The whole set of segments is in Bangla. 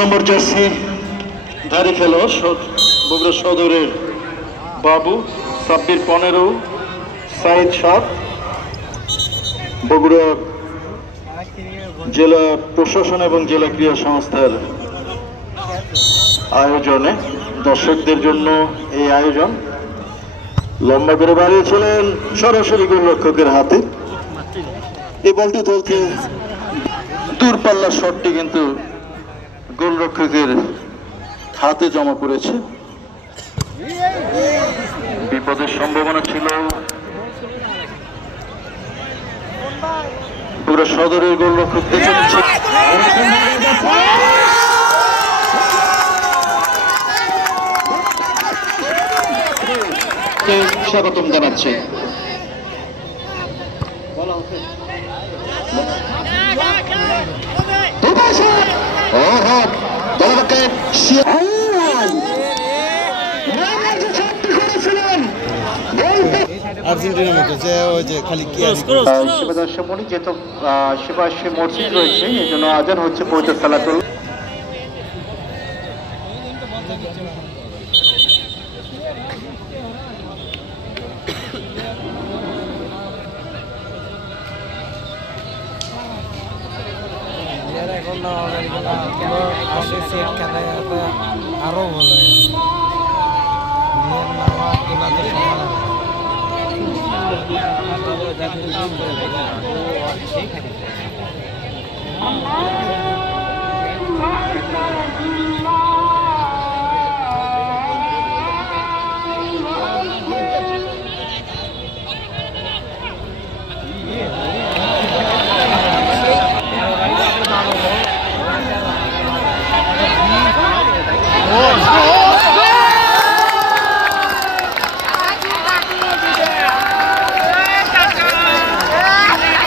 নম্বর জার্সি ধারী খেলোয়াড় বগুড়া সদরের বাবু, সাব্বির 15, সাইদ 7। বগুড়া জেলা প্রশাসন এবং জেলা ক্রীড়া সংস্থার আয়োজনে দর্শকদের জন্য এই আয়োজন। লম্বা করে বাড়িয়েছিলেন সরাসরি গোলরক্ষকের হাতে। এই বলটি তুলতে দূরপাল্লার শটটি কিন্তু গোলরক্ষকের হাতে জমা পড়েছে। বিপদের সম্ভাবনা ছিল। পুরো সদরের গোলরক্ষক স্বাগতম জানাচ্ছে। যেহেতু শিবাশী মসজিদ রয়েছে এই জন্য আজান হচ্ছে পবিত্র সালাতুল। আরো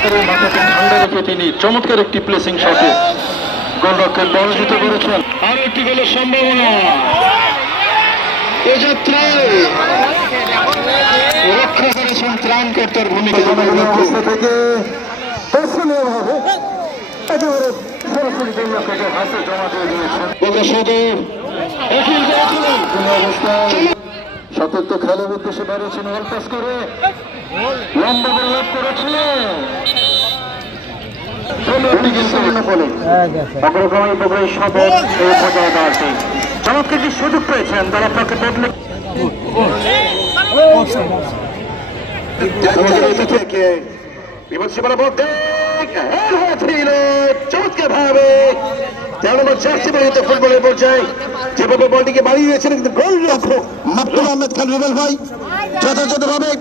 ভালো মাথাকে ঠান্ডা রেখে তিনি চমৎকার একটি প্লেসিং শটে গোলরক্ষক পরাজিত করেছেন। আর একটি গোলের সম্ভাবনা এ যাত্রায় রক্ষা করেছেন ত্রাণকর্তার ভূমিকা থেকে দর্শনীয়ভাবে একেবারে সরাসরি গোলরক্ষকের হাতে জমা দিয়ে দিয়েছেন। সতর্ক খেলার উদ্দেশ্যে বেরিয়েছেন ওয়াল পাস করে লম্বা করে লাভ করেছিলেন। চমৎকার যে সুযোগ পেয়েছেন তারা তাকে বদলে চমৎকার ভাবে ফুটবলের পর্যায়ে যেভাবে বলটিকে বাড়িয়ে দিয়েছেন কিন্তু গোল রক্ষক মাহমুদ আহমেদ খান রুবেল ভাই যথাযথভাবে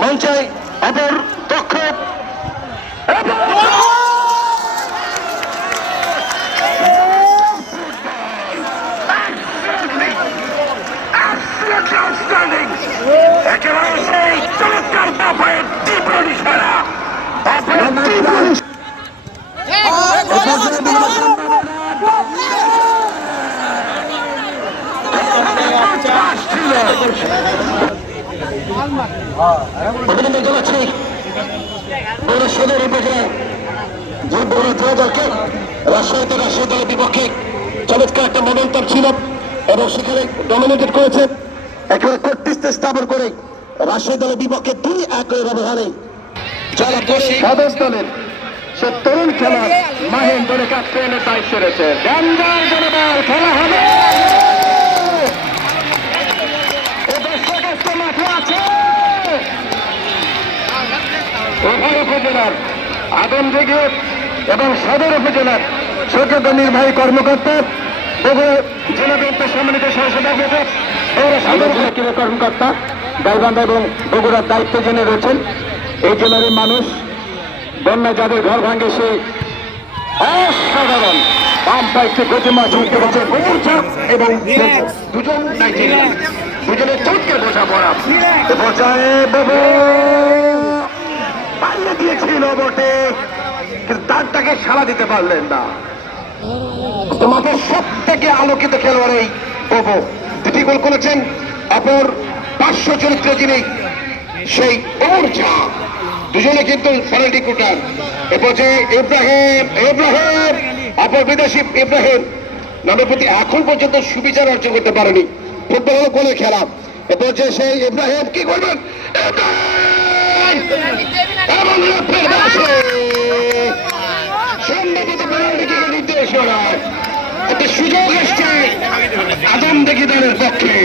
মঞ্চায় অপর দক্ষ একেবারে সেই চমৎকার বাফের তীব্র নিশানা অভিনন্দন জানাচ্ছি বগুড়া সদর উপজেলার যে বগুড়া জয় দলকে রাজশাহী দলের বিপক্ষে চমৎকার একটা মোমেন্টাম ছিল এবং সেখানে ডমিনেটেড করেছে একেবারে ৩৩ স্থাপন করে রাজশাহী দলের বিপক্ষে 2-1 ব্যবধানে সদর দলের সে তরুণ খেলোয়াড় মাহিন দলে ক্যাপ্টেনের দায়িত্ব রয়েছে। খেলা হবে উপজেলার আদমদিঘি এবং সদর উপজেলার সচেত নির্বাহী কর্মকর্তা বগুড়া জেলা বিএনপির সম্মানিত সহসভাপতি বগুড়া সদর ক্রীড়া কর্মকর্তা গাইবান্ধা এবং বগুড়ার দায়িত্ব জেনে রয়েছেন। এই জেলার মানুষ বন্যা যাদের ঘর ভাঙে সে অসাধারণ পাম্পাইতে গতিমা ঝুঁকতে পারছে এবং দুজন নাইজেরিয়ান দুজনের চমৎকার বোঝাপড়া পর্যায়ে পাল্লে দিয়েছিল বটে কিন্তু তারটাকে সাড়া দিতে পারলেন না। তোমাকে সব থেকে আলোকিত খেলোয়াড় এই ববো 2টি গোল করেছেন। অপর পার্শ্ব চরিত্র যিনি সেই ওরঝা দুজনে কিন্তু পেনাল্টি কুটার। এ পর্যায়ে ইব্রাহিম অপর বিদেশি ইব্রাহিম নামের প্রতি এখন পর্যন্ত সুবিচার অর্জন করতে পারেনি। ফুটবল হলো গোলের খেলা। এরপর যে সেই ইব্রাহিম কি করবেন, এবং লক্ষ্যের বাসে সম্ভবত পেনাল্টি থেকে নির্দেশনা, একটা সুযোগ এসছে আদমদিঘি দলের পক্ষে।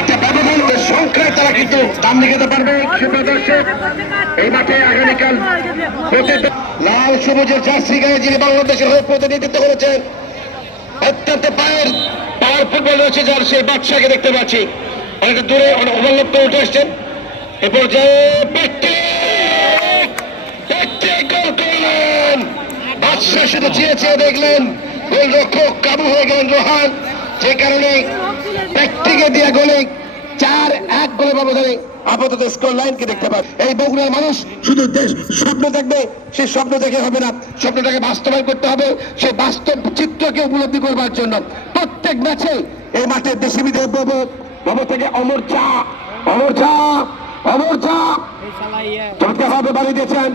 একটা ব্যবধানের সংখ্যায় তারা কিন্তু দাম দেখাতে পারবে। সুপ্রদর্শক, এই মাঠে আগামীকাল লাল সবুজের জার্সি গায়ে যিনি বাংলাদেশের হয়ে প্রতিনিধিত্ব করেছেন, অত্যন্ত পাওয়ার ফুটবল রয়েছে যার, সেই বাদশাকে দেখতে পাচ্ছি অনেকটা দূরে ওভারলোপ করে উঠে এসছেন। এ পর্যায়ে গোল করলেন বাদশা, শুধু চেয়েছে দেখলেন গোলরক্ষক কাবু হয়ে গেলেন রোহান, যে কারণে প্র্যাকটিকে দিয়া গোলে 4-1 গোলের ব্যবধানে আপাতত স্কোর লাইনকে দেখতে পাবে। এই বগুড়ার মানুষ শুধু স্বপ্ন দেখবে, সেই স্বপ্ন দেখে হবে না, স্বপ্নটাকে বাস্তবায়ন করতে হবে। সেই বাস্তব চিত্রকে উপলব্ধি করবার জন্য প্রত্যেক ম্যাচে এই মাঠের দেশি বিদেশি থেকে অমর চা চমৎকারভাবে বাড়ি দিয়েছেন।